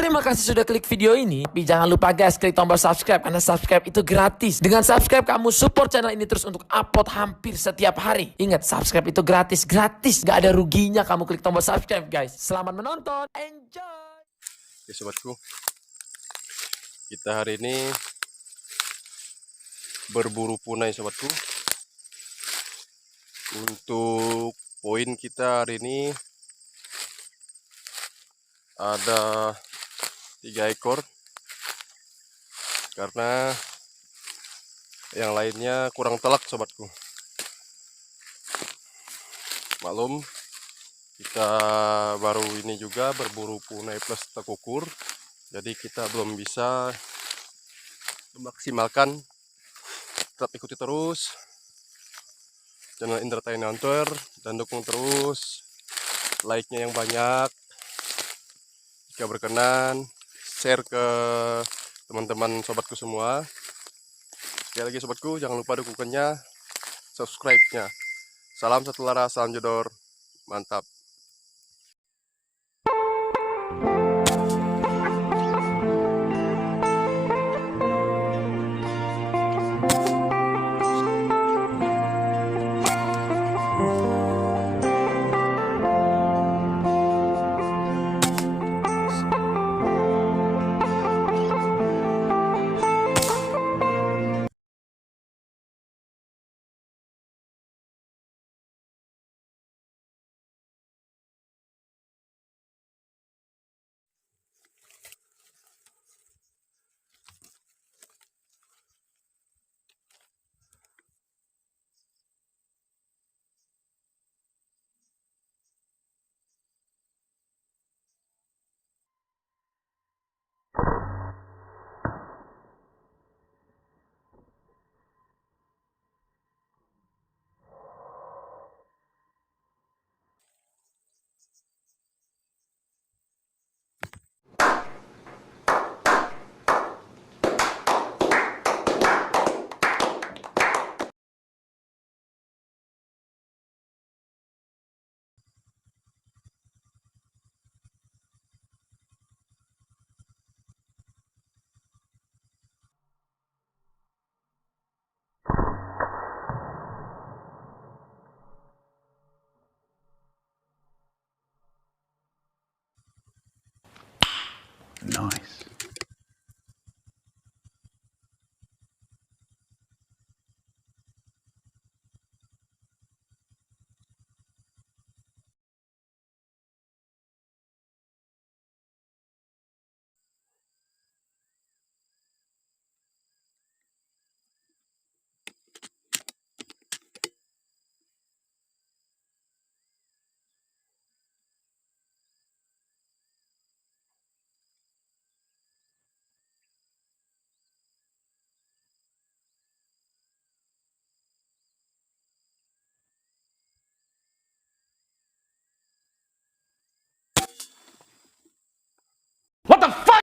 Terima kasih sudah klik video ini. Tapi jangan lupa guys, klik tombol subscribe karena subscribe itu gratis. Dengan subscribe kamu support channel ini terus untuk upload hampir setiap hari. Ingat, subscribe itu gratis, gak ada ruginya kamu klik tombol subscribe guys. Selamat menonton, enjoy. Oke sobatku, kita hari ini berburu punai sobatku. Untuk poin kita hari ini ada 3 ekor, karena yang lainnya kurang telak sobatku. Maklum, kita baru ini juga berburu punai plus tekukur, jadi kita belum bisa memaksimalkan. Tetap ikuti terus channel Entertain Hunter dan dukung terus, like-nya yang banyak. Jika berkenan, share ke teman-teman sobatku semua. Sekali lagi sobatku, jangan lupa dukungannya, subscribe-nya. Salam satu lara, salam jedor, mantap. Nice. What the fuck?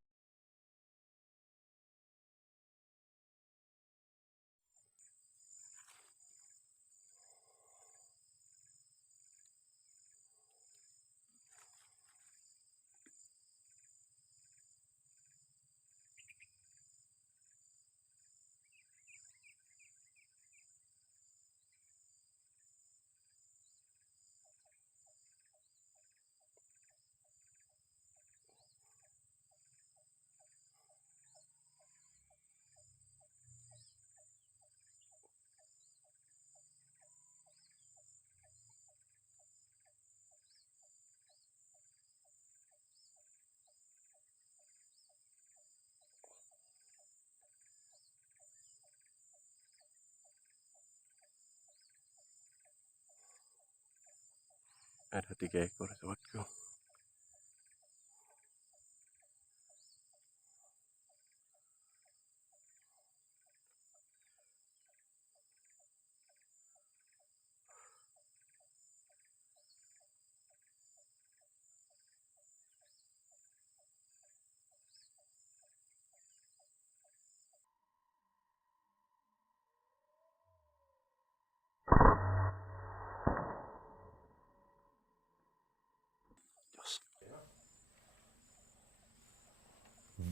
Ada 3 ekor sobatku.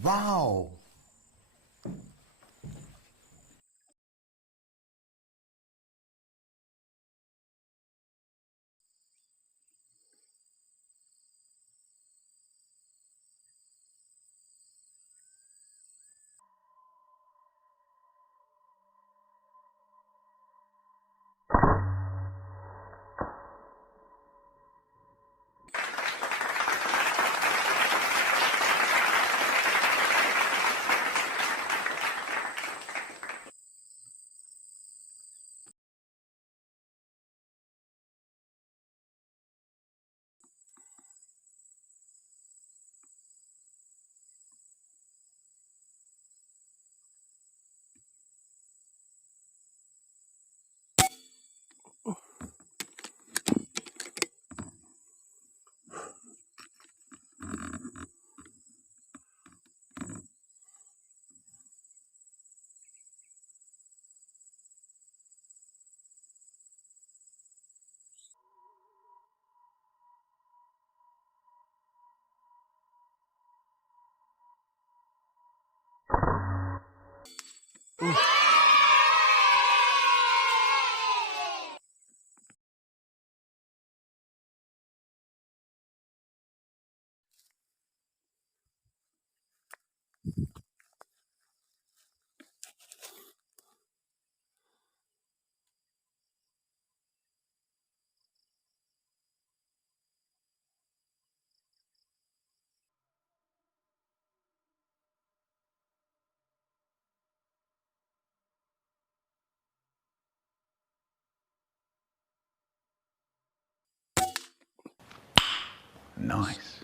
Wow. Nice.